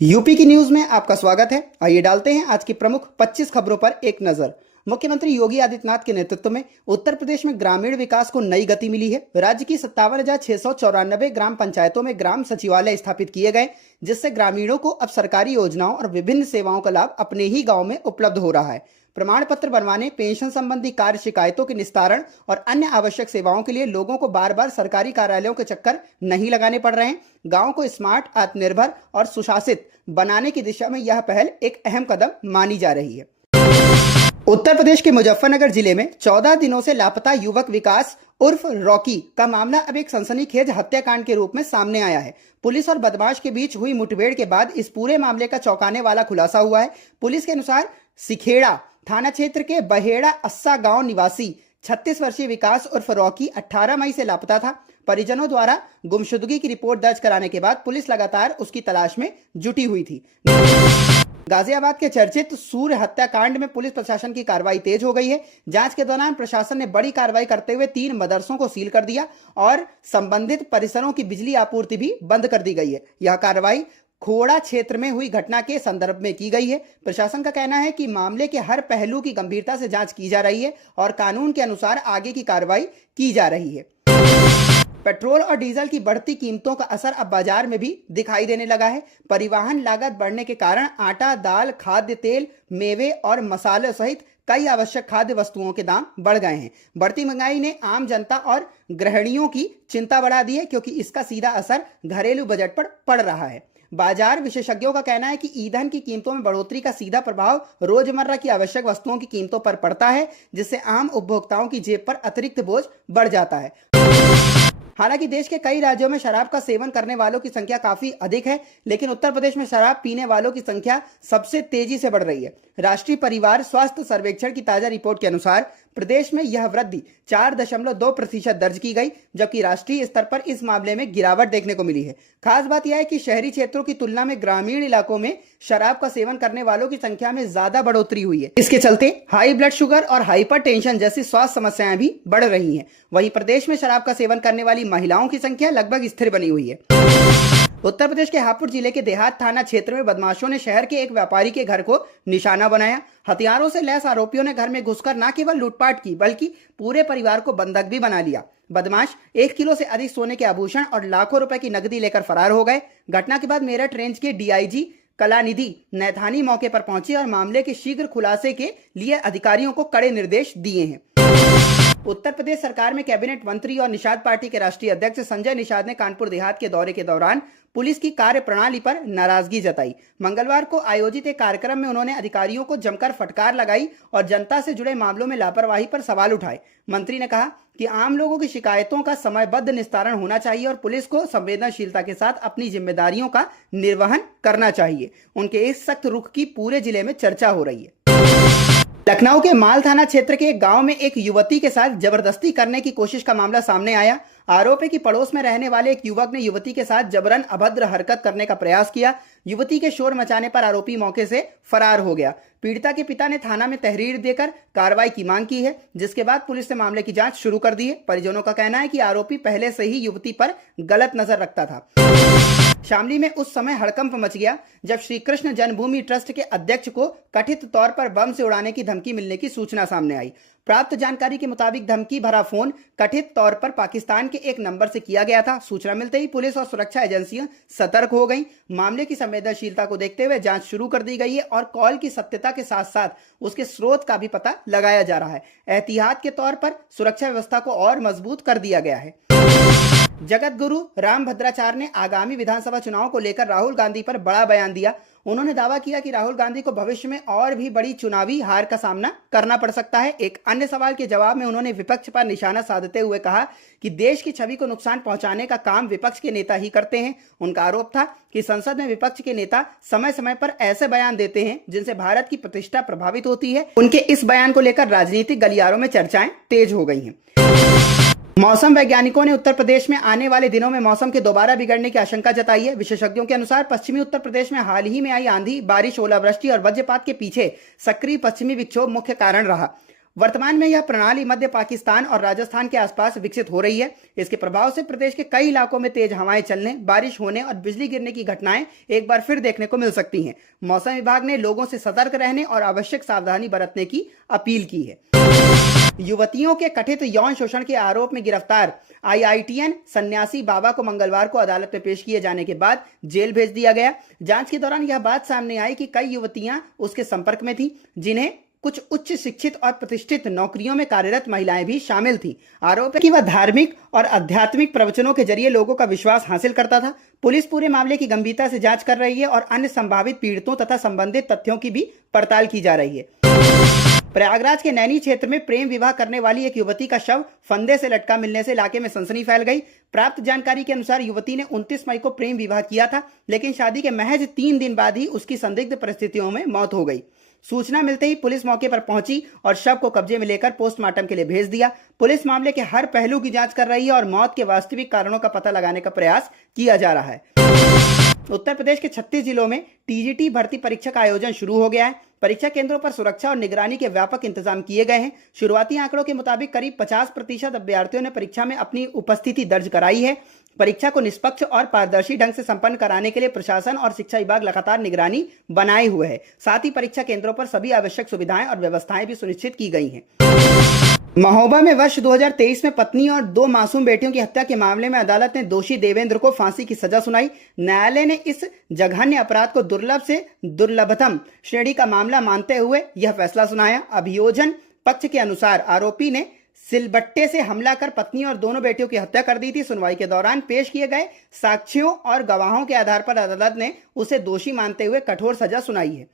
UP की news में आपका स्वागत है। आइए डालते हैं आज की प्रमुख 25 खबरों पर एक नजर। मुख्यमंत्री योगी आदित्यनाथ के नेतृत्व में उत्तर प्रदेश में ग्रामीण विकास को नई गति मिली है। राज्य की 57,694 ग्राम पंचायतों में ग्राम सचिवालय स्थापित किए गए, जिससे ग्रामीणों को अब सरकारी योजनाओं और विभिन्न सेवाओं का लाभ अपने ही गांव में उपलब्ध हो रहा है। प्रमाण पत्र बनवाने, पेंशन संबंधी कार्य, शिकायतों के निस्तारण और अन्य आवश्यक सेवाओं के लिए लोगों को बार बार सरकारी कार्यालयों के चक्कर नहीं लगाने पड़ रहे हैं। गांव को स्मार्ट, आत्मनिर्भर और सुशासित बनाने की दिशा में यह पहल एक अहम कदम मानी जा रही है। उत्तर प्रदेश के मुजफ्फरनगर जिले में 14 दिनों से लापता युवक विकास उर्फ रॉकी का मामला अब एक सनसनीखेज हत्याकांड के रूप में सामने आया है। पुलिस और बदमाश के बीच हुई मुठभेड़ के बाद इस पूरे मामले का चौंकाने वाला खुलासा हुआ है। पुलिस के अनुसार सिखेड़ा थाना क्षेत्र के बहेड़ा अस्सा गांव निवासी 36 वर्षीय विकास उर्फ रॉकी 18 मई से लापता था। परिजनों द्वारा गुमशुदगी की रिपोर्ट दर्ज कराने के बाद पुलिस लगातार उसकी तलाश में जुटी हुई थी। गाजियाबाद के चर्चित सूर्य हत्याकांड में पुलिस प्रशासन की कार्रवाई तेज हो गई है। जांच के दौरान प्रशासन ने बड़ी कार्रवाई करते हुए 3 मदरसों को सील कर दिया और संबंधित परिसरों की बिजली आपूर्ति भी बंद कर दी गई है। यह कार्रवाई खोड़ा क्षेत्र में हुई घटना के संदर्भ में की गई है। प्रशासन का कहना है कि मामले के हर पहलू की गंभीरता से जांच की जा रही है और कानून के अनुसार आगे की कार्रवाई की जा रही है। पेट्रोल और डीजल की बढ़ती कीमतों का असर अब बाजार में भी दिखाई देने लगा है। परिवहन लागत बढ़ने के कारण आटा, दाल, खाद्य तेल, मेवे और मसाले सहित कई आवश्यक खाद्य वस्तुओं के दाम बढ़ गए हैं। बढ़ती महंगाई ने आम जनता और गृहिणियों की चिंता बढ़ा दी है, क्योंकि इसका सीधा असर घरेलू बजट पर पड़ रहा है। बाजार विशेषज्ञों का कहना है कि ईंधन की कीमतों में बढ़ोतरी का सीधा प्रभाव रोजमर्रा की आवश्यक वस्तुओं की कीमतों पर पड़ता है, जिससे आम उपभोक्ताओं की जेब पर अतिरिक्त बोझ बढ़ जाता है। हालांकि देश के कई राज्यों में शराब का सेवन करने वालों की संख्या काफी अधिक है, लेकिन उत्तर प्रदेश में शराब पीने वालों की संख्या सबसे तेजी से बढ़ रही है। राष्ट्रीय परिवार स्वास्थ्य सर्वेक्षण की ताजा रिपोर्ट के अनुसार प्रदेश में यह वृद्धि 4.2% दर्ज की गई, जबकि राष्ट्रीय स्तर पर इस मामले में गिरावट देखने को मिली है। खास बात यह है कि शहरी क्षेत्रों की तुलना में ग्रामीण इलाकों में शराब का सेवन करने वालों की संख्या में ज्यादा बढ़ोतरी हुई है। इसके चलते हाई ब्लड शुगर और हाइपरटेंशन जैसी स्वास्थ्य समस्याएं भी बढ़ रही हैं। वहीं प्रदेश में शराब का सेवन करने वाली महिलाओं की संख्या लगभग स्थिर बनी हुई है। उत्तर प्रदेश के हापुड़ जिले के देहात थाना क्षेत्र में बदमाशों ने शहर के एक व्यापारी के घर को निशाना बनाया। हथियारों से लैस आरोपियों ने घर में घुसकर न केवल लूटपाट की, बल्कि पूरे परिवार को बंधक भी बना लिया। बदमाश 1 किलो से अधिक सोने के आभूषण और लाखों रुपए की नकदी लेकर फरार हो गए। घटना के बाद मेरठ रेंज के डीआईजी कलानिधि नैथानी मौके पर पहुंचे और मामले के शीघ्र खुलासे के लिए अधिकारियों को कड़े निर्देश दिए हैं। उत्तर प्रदेश सरकार में कैबिनेट मंत्री और निषाद पार्टी के राष्ट्रीय अध्यक्ष संजय निषाद ने कानपुर देहात के दौरे के दौरान पुलिस की कार्य प्रणाली पर नाराजगी जताई। मंगलवार को आयोजित एक कार्यक्रम में उन्होंने अधिकारियों को जमकर फटकार लगाई और जनता से जुड़े मामलों में लापरवाही पर सवाल उठाए। मंत्री ने कहा कि आम लोगों की शिकायतों का समयबद्ध निस्तारण होना चाहिए और पुलिस को संवेदनशीलता के साथ अपनी जिम्मेदारियों का निर्वहन करना चाहिए। उनके इस सख्त रुख की पूरे जिले में चर्चा हो रही है। लखनऊ के माल थाना क्षेत्र के एक गांव में एक युवती के साथ जबरदस्ती करने की कोशिश का मामला सामने आया। आरोप है कि पड़ोस में रहने वाले एक युवक ने युवती के साथ जबरन अभद्र हरकत करने का प्रयास किया। युवती के शोर मचाने पर आरोपी मौके से फरार हो गया। पीड़िता के पिता ने थाना में तहरीर देकर कार्रवाई की मांग की है, जिसके बाद पुलिस ने मामले की जांच शुरू कर दी है। परिजनों का कहना है कि आरोपी पहले से ही युवती पर गलत नजर रखता था। शामली में उस समय हड़कंप मच गया जब श्री कृष्ण जन्मभूमि ट्रस्ट के अध्यक्ष को कथित तौर पर बम से उड़ाने की धमकी मिलने की सूचना सामने आई। प्राप्त जानकारी के मुताबिक धमकी भरा फोन कथित तौर पर पाकिस्तान के एक नंबर से किया गया था। सूचना मिलते ही पुलिस और सुरक्षा एजेंसियां सतर्क हो गईं। मामले की संवेदनशीलता को देखते हुए जांच शुरू कर दी गई है और कॉल की सत्यता के साथ साथ उसके स्रोत का भी पता लगाया जा रहा है। एहतियात के तौर पर सुरक्षा व्यवस्था को और मजबूत कर दिया गया है। जगत गुरु रामभद्राचार्य ने आगामी विधानसभा चुनाव को लेकर राहुल गांधी पर बड़ा बयान दिया। उन्होंने दावा किया कि राहुल गांधी को भविष्य में और भी बड़ी चुनावी हार का सामना करना पड़ सकता है। एक अन्य सवाल के जवाब में उन्होंने विपक्ष पर निशाना साधते हुए कहा कि देश की छवि को नुकसान पहुंचाने का काम विपक्ष के नेता ही करते हैं। उनका आरोप था कि संसद में विपक्ष के नेता समय समय पर ऐसे बयान देते हैं जिनसे भारत की प्रतिष्ठा प्रभावित होती है। उनके इस बयान को लेकर राजनीतिक गलियारों में चर्चाएं तेज हो गई हैं। मौसम वैज्ञानिकों ने उत्तर प्रदेश में आने वाले दिनों में मौसम के दोबारा बिगड़ने की आशंका जताई है। विशेषज्ञों के अनुसार पश्चिमी उत्तर प्रदेश में हाल ही में आई आंधी, बारिश, ओलावृष्टि और वज्रपात के पीछे सक्रिय पश्चिमी विक्षोभ मुख्य कारण रहा। वर्तमान में यह प्रणाली मध्य पाकिस्तान और राजस्थान के आसपास विकसित हो रही है। इसके प्रभाव से प्रदेश के कई इलाकों में तेज हवाएं चलने, बारिश होने और बिजली गिरने की घटनाएं एक बार फिर देखने को मिल सकती हैं। मौसम विभाग ने लोगों से सतर्क रहने और आवश्यक सावधानी बरतने की अपील की है। युवतियों के कथित यौन शोषण के आरोप में गिरफ्तार IITN सन्यासी बाबा को मंगलवार को अदालत में पेश किए जाने के बाद जेल भेज दिया गया। जांच के दौरान यह बात सामने आई कि कई युवतियां उसके संपर्क में थीं, जिन्हें कुछ उच्च शिक्षित और प्रतिष्ठित नौकरियों में कार्यरत महिलाएं भी शामिल थीं। आरोप है कि वह धार्मिक और आध्यात्मिक प्रवचनों के जरिए लोगों का विश्वास हासिल करता था। पुलिस पूरे मामले की गंभीरता से जांच कर रही है और अन्य संभावित पीड़ितों तथा संबंधित तथ्यों की भी पड़ताल की जा रही है। प्रयागराज के नैनी क्षेत्र में प्रेम विवाह करने वाली एक युवती का शव फंदे से लटका मिलने से इलाके में सनसनी फैल गई। प्राप्त जानकारी के अनुसार युवती ने 29 मई को प्रेम विवाह किया था, लेकिन शादी के महज 3 दिन बाद ही उसकी संदिग्ध परिस्थितियों में मौत हो गई। सूचना मिलते ही पुलिस मौके पर पहुंची और शव को कब्जे में लेकर पोस्टमार्टम के लिए भेज दिया। पुलिस मामले के हर पहलू की जांच कर रही है और मौत के वास्तविक कारणों का पता लगाने का प्रयास किया जा रहा है। उत्तर प्रदेश के 36 जिलों में TGT भर्ती परीक्षा का आयोजन शुरू हो गया है। परीक्षा केंद्रों पर सुरक्षा और निगरानी के व्यापक इंतजाम किए गए हैं। शुरुआती आंकड़ों के मुताबिक करीब 50% अभ्यर्थियों ने परीक्षा में अपनी उपस्थिति दर्ज कराई है। परीक्षा को निष्पक्ष और पारदर्शी ढंग से संपन्न कराने के लिए प्रशासन और शिक्षा विभाग लगातार निगरानी बनाए हुए है। साथ ही परीक्षा केंद्रों पर सभी आवश्यक सुविधाएं और व्यवस्थाएं भी सुनिश्चित की गई हैं। महोबा में वर्ष 2023 में पत्नी और 2 मासूम बेटियों की हत्या के मामले में अदालत ने दोषी देवेंद्र को फांसी की सजा सुनाई। न्यायालय ने इस जघन्य अपराध को दुर्लभ से दुर्लभतम श्रेणी का मामला मानते हुए यह फैसला सुनाया। अभियोजन पक्ष के अनुसार आरोपी ने सिलबट्टे से हमला कर पत्नी और दोनों बेटियों की हत्या कर दी थी। सुनवाई के दौरान पेश किए गए साक्ष्यों और गवाहों के आधार पर अदालत ने उसे दोषी मानते हुए कठोर सजा सुनाई है।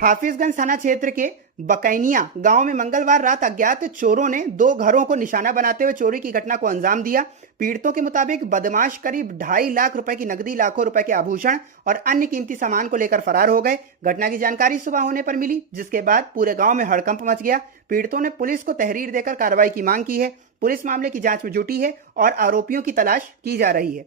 हाफिजगंज थाना क्षेत्र के बकैनिया गांव में मंगलवार रात अज्ञात चोरों ने 2 घरों को निशाना बनाते हुए चोरी की घटना को अंजाम दिया। पीड़ितों के मुताबिक बदमाश करीब 2.5 लाख रुपए की नकदी, लाखों रुपए के आभूषण और अन्य कीमती सामान को लेकर फरार हो गए। घटना की जानकारी सुबह होने पर मिली, जिसके बाद पूरे गांव में हड़कंप मच गया। पीड़ितों ने पुलिस को तहरीर देकर कार्रवाई की मांग की है। पुलिस मामले की जांच में जुटी है और आरोपियों की तलाश की जा रही है।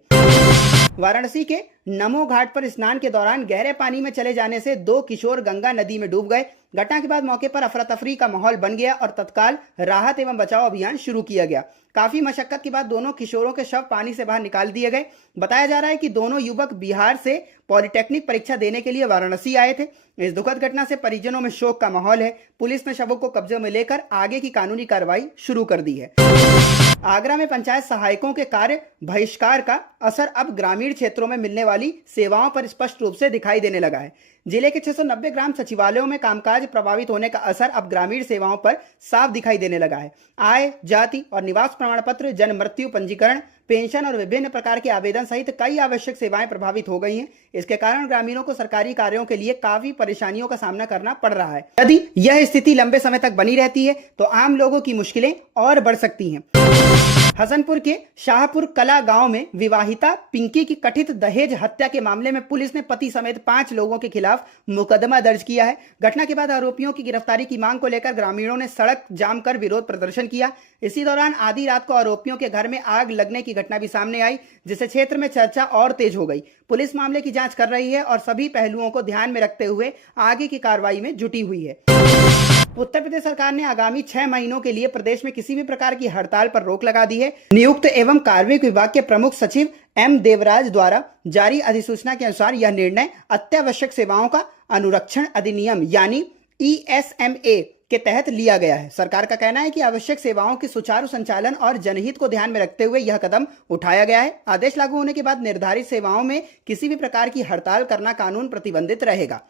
वाराणसी के नमो घाट पर स्नान के दौरान गहरे पानी में चले जाने से 2 किशोर गंगा नदी में डूब गए। घटना के बाद मौके पर अफरा तफरी का माहौल बन गया और तत्काल राहत एवं बचाव अभियान शुरू किया गया। काफी मशक्कत के बाद दोनों किशोरों के शव पानी से बाहर निकाल दिए गए। बताया जा रहा है कि दोनों युवक बिहार से पॉलिटेक्निक परीक्षा देने के लिए वाराणसी आए थे। इस दुखद घटना से परिजनों में शोक का माहौल है। पुलिस ने शवों को कब्जे में लेकर आगे की कानूनी कार्रवाई शुरू कर दी है। आगरा में पंचायत सहायकों के कार्य बहिष्कार का असर अब ग्रामीण क्षेत्रों में मिलने वाली सेवाओं पर स्पष्ट रूप से दिखाई देने लगा है। जिले के 690 ग्राम सचिवालयों में कामकाज प्रभावित होने का असर अब ग्रामीण सेवाओं पर साफ दिखाई देने लगा है। आय, जाति और निवास प्रमाण पत्र, जन्म मृत्यु पंजीकरण, पेंशन और विभिन्न प्रकार के आवेदन सहित कई आवश्यक सेवाएं प्रभावित हो गई हैं। इसके कारण ग्रामीणों को सरकारी कार्यों के लिए काफी परेशानियों का सामना करना पड़ रहा है। यदि यह स्थिति लंबे समय तक बनी रहती है तो आम लोगों की मुश्किलें और बढ़ सकती हैं। हसनपुर के शाहपुर कला गांव में विवाहिता पिंकी की कथित दहेज हत्या के मामले में पुलिस ने पति समेत 5 लोगों के खिलाफ मुकदमा दर्ज किया है। घटना के बाद आरोपियों की गिरफ्तारी की मांग को लेकर ग्रामीणों ने सड़क जाम कर विरोध प्रदर्शन किया। इसी दौरान आधी रात को आरोपियों के घर में आग लगने की घटना भी सामने आई, जिससे क्षेत्र में चर्चा और तेज हो गई। पुलिस मामले की जांच कर रही है और सभी पहलुओं को ध्यान में रखते हुए आगे की कार्रवाई में जुटी हुई है। उत्तर प्रदेश सरकार ने आगामी 6 महीनों के लिए प्रदेश में किसी भी प्रकार की हड़ताल पर रोक लगा दी है। नियुक्त एवं कार्मिक विभाग के प्रमुख सचिव M देवराज द्वारा जारी अधिसूचना के अनुसार यह निर्णय अत्यावश्यक सेवाओं का अनुरक्षण अधिनियम यानी ESMA के तहत लिया गया है। सरकार का कहना है कि आवश्यक सेवाओं के सुचारू संचालन और जनहित को ध्यान में रखते हुए यह कदम उठाया गया है। आदेश लागू होने के बाद निर्धारित सेवाओं में किसी भी प्रकार की हड़ताल करना कानून प्रतिबंधित रहेगा।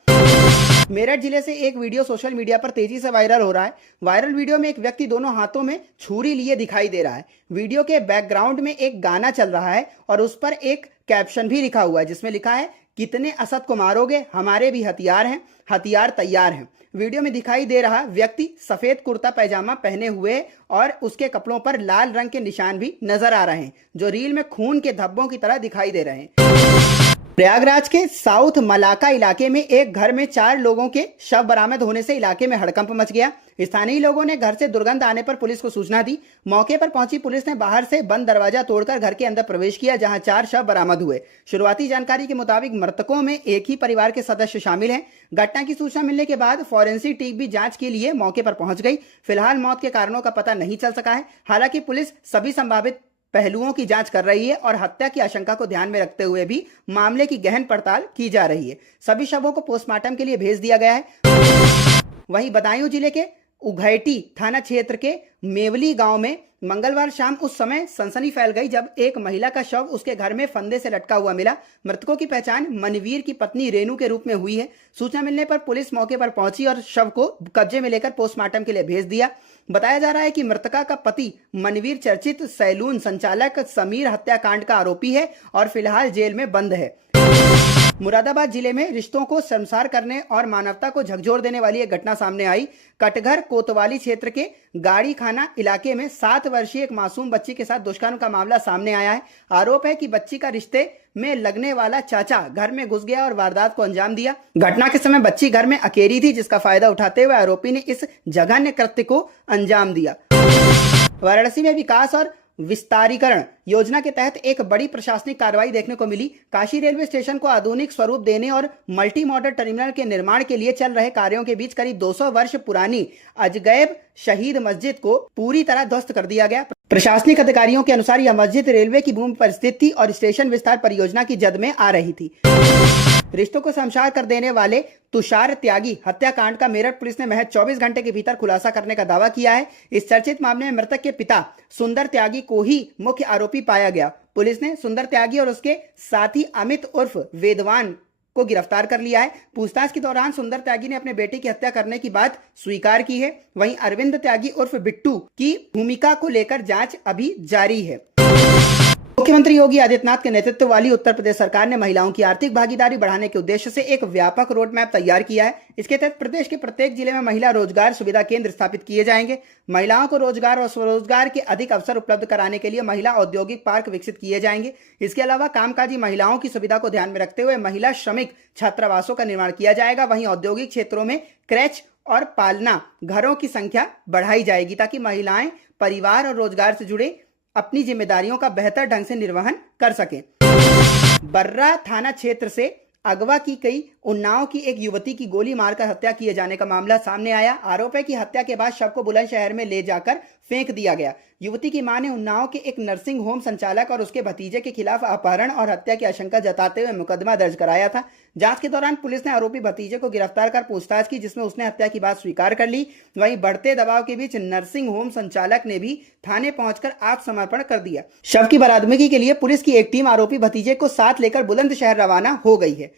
मेरठ जिले से एक वीडियो सोशल मीडिया पर तेजी से वायरल हो रहा है। वायरल वीडियो में एक व्यक्ति दोनों हाथों में छुरी लिए दिखाई दे रहा है। वीडियो के बैकग्राउंड में एक गाना चल रहा है और उस पर एक कैप्शन भी लिखा हुआ है, जिसमें लिखा है, कितने असद को मारोगे, हमारे भी हथियार हैं, हथियार तैयार हैं। वीडियो में दिखाई दे रहा व्यक्ति सफेद कुर्ता पैजामा पहने हुए और उसके कपड़ों पर लाल रंग के निशान भी नजर आ रहे हैं, जो रील में खून के धब्बों की तरह दिखाई दे रहे हैं। प्रयागराज के साउथ मलाका इलाके में एक घर में 4 लोगों के शव बरामद होने से इलाके में हड़कंप मच गया। स्थानीय लोगों ने घर से दुर्गंध आने पर पुलिस को सूचना दी। मौके पर पहुंची पुलिस ने बाहर से बंद दरवाजा तोड़कर घर के अंदर प्रवेश किया, जहां 4 शव बरामद हुए। शुरुआती जानकारी के मुताबिक मृतकों में एक ही परिवार के सदस्य शामिल हैं। घटना की सूचना मिलने के बाद फॉरेंसिक टीम भी जांच के लिए मौके पर पहुंच गई। फिलहाल मौत के कारणों का पता नहीं चल सका है। हालांकि पुलिस सभी संभावित पहलुओं की जांच कर रही है और हत्या की आशंका को ध्यान में रखते हुए भी मामले की गहन पड़ताल की जा रही है। सभी शवों को पोस्टमार्टम के लिए भेज दिया गया है। वहीं बदायूं जिले के उघैटी थाना क्षेत्र के मेवली गांव में मंगलवार शाम उस समय सनसनी फैल गई जब एक महिला का शव उसके घर में फंदे से लटका हुआ मिला। मृतकों की पहचान मनवीर की पत्नी रेनू के रूप में हुई है। सूचना मिलने पर पुलिस मौके पर पहुंची और शव को कब्जे में लेकर पोस्टमार्टम के लिए भेज दिया। बताया जा रहा है कि मृतका का पति मनवीर चर्चित सैलून संचालक समीर हत्याकांड का आरोपी है और फिलहाल जेल में बंद है। मुरादाबाद जिले में रिश्तों को शर्मसार करने और मानवता को झकझोर देने वाली एक घटना सामने आई। कटघर कोतवाली क्षेत्र के गाड़ी खाना इलाके में 7 वर्षीय एक मासूम बच्ची के साथ दुष्कर्म का मामला सामने आया है। आरोप है कि बच्ची का रिश्ते में लगने वाला चाचा घर में घुस गया और वारदात को अंजाम दिया। घटना के समय बच्ची घर में अकेली थी, जिसका फायदा उठाते हुए आरोपी ने इस जघन्य कृत्य को अंजाम दिया। वाराणसी में विकास और विस्तारीकरण योजना के तहत एक बड़ी प्रशासनिक कार्रवाई देखने को मिली। काशी रेलवे स्टेशन को आधुनिक स्वरूप देने और मल्टी मॉडल टर्मिनल के निर्माण के लिए चल रहे कार्यों के बीच करीब 200 वर्ष पुरानी अजगैब शहीद मस्जिद को पूरी तरह ध्वस्त कर दिया गया। प्रशासनिक अधिकारियों के अनुसार यह मस्जिद रेलवे की भूमि पर स्थित थी और स्टेशन विस्तार परियोजना की जद में आ रही थी। रिश्तों को शमशार कर देने वाले तुषार त्यागी हत्याकांड का मेरठ पुलिस ने महज 24 घंटे के भीतर खुलासा करने का दावा किया है। इस चर्चित मामले में मृतक के पिता सुंदर त्यागी को ही मुख्य आरोपी पाया गया। पुलिस ने सुंदर त्यागी और उसके साथी अमित उर्फ वेदवान को गिरफ्तार कर लिया है। पूछताछ के दौरान सुंदर त्यागी ने अपने बेटे की हत्या करने की बात स्वीकार की है। वहीं अरविंद त्यागी उर्फ बिट्टू की भूमिका को लेकर जांच अभी जारी है। मुख्यमंत्री योगी आदित्यनाथ के नेतृत्व वाली उत्तर प्रदेश सरकार ने महिलाओं की आर्थिक भागीदारी बढ़ाने के उद्देश्य से एक व्यापक रोड मैप तैयार किया है। इसके तहत प्रदेश के प्रत्येक जिले में महिला रोजगार सुविधा केंद्र स्थापित किए जाएंगे। महिलाओं को रोजगार और स्वरोजगार के अधिक अवसर उपलब्ध कराने के लिए महिला औद्योगिक पार्क विकसित किए जाएंगे। इसके अलावा कामकाजी महिलाओं की सुविधा को ध्यान में रखते हुए महिला श्रमिक छात्रावासों का निर्माण किया जाएगा। वहीं औद्योगिक क्षेत्रों में क्रैच और पालना घरों की संख्या बढ़ाई जाएगी ताकि महिलाएं परिवार और रोजगार से जुड़े अपनी जिम्मेदारियों का बेहतर ढंग से निर्वहन कर सकें। बर्रा थाना क्षेत्र से अगवा की गई उन्नाव की एक युवती की गोली मारकर हत्या किए जाने का मामला सामने आया। आरोप है कि हत्या के बाद शव को बुलंदशहर में ले जाकर फेंक दिया गया। युवती की मां ने उन्नाव के एक नर्सिंग होम संचालक और उसके भतीजे के खिलाफ अपहरण और हत्या की आशंका जताते हुए मुकदमा दर्ज कराया था। जांच के दौरान पुलिस ने आरोपी भतीजे को गिरफ्तार कर पूछताछ की, जिसमें उसने हत्या की बात स्वीकार कर ली। वहीं बढ़ते दबाव के बीच नर्सिंग होम संचालक ने भी थाने पहुंचकर आत्मसमर्पण कर दिया। शव की बरामदगी के लिए पुलिस की एक टीम आरोपी भतीजे को साथ लेकर बुलंदशहर रवाना हो गई है।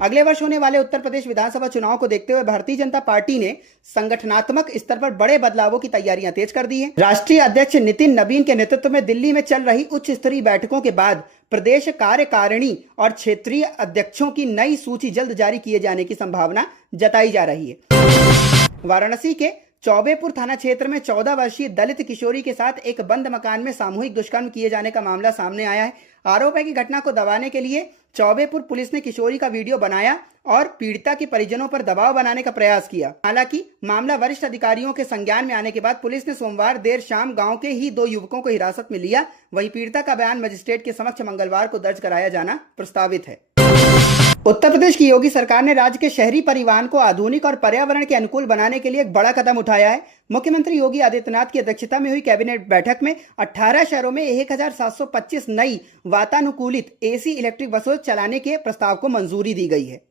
अगले वर्ष होने वाले उत्तर प्रदेश विधानसभा चुनाव को देखते हुए भारतीय जनता पार्टी ने संगठनात्मक स्तर पर बड़े बदलावों की तैयारियां तेज कर दी हैं। राष्ट्रीय अध्यक्ष नितिन नवीन के नेतृत्व में दिल्ली में चल रही उच्च स्तरीय बैठकों के बाद प्रदेश कार्यकारिणी और क्षेत्रीय अध्यक्षों की नई सूची जल्द जारी किए जाने की संभावना जताई जा रही है। वाराणसी के चौबेपुर थाना क्षेत्र में 14 वर्षीय दलित किशोरी के साथ एक बंद मकान में सामूहिक दुष्कर्म किए जाने का मामला सामने आया है। आरोप है कि घटना को दबाने के लिए चौबेपुर पुलिस ने किशोरी का वीडियो बनाया और पीड़िता के परिजनों पर दबाव बनाने का प्रयास किया। हालांकि मामला वरिष्ठ अधिकारियों के संज्ञान में आने के बाद पुलिस ने सोमवार देर शाम गांव के ही 2 युवकों को हिरासत में लिया। वहीं पीड़िता का बयान मजिस्ट्रेट के समक्ष मंगलवार को दर्ज कराया जाना प्रस्तावित है। उत्तर प्रदेश की योगी सरकार ने राज्य के शहरी परिवहन को आधुनिक और पर्यावरण के अनुकूल बनाने के लिए एक बड़ा कदम उठाया है। मुख्यमंत्री योगी आदित्यनाथ की अध्यक्षता में हुई कैबिनेट बैठक में 18 शहरों में 1725 नई वातानुकूलित एसी इलेक्ट्रिक बसों चलाने के प्रस्ताव को मंजूरी दी गई है।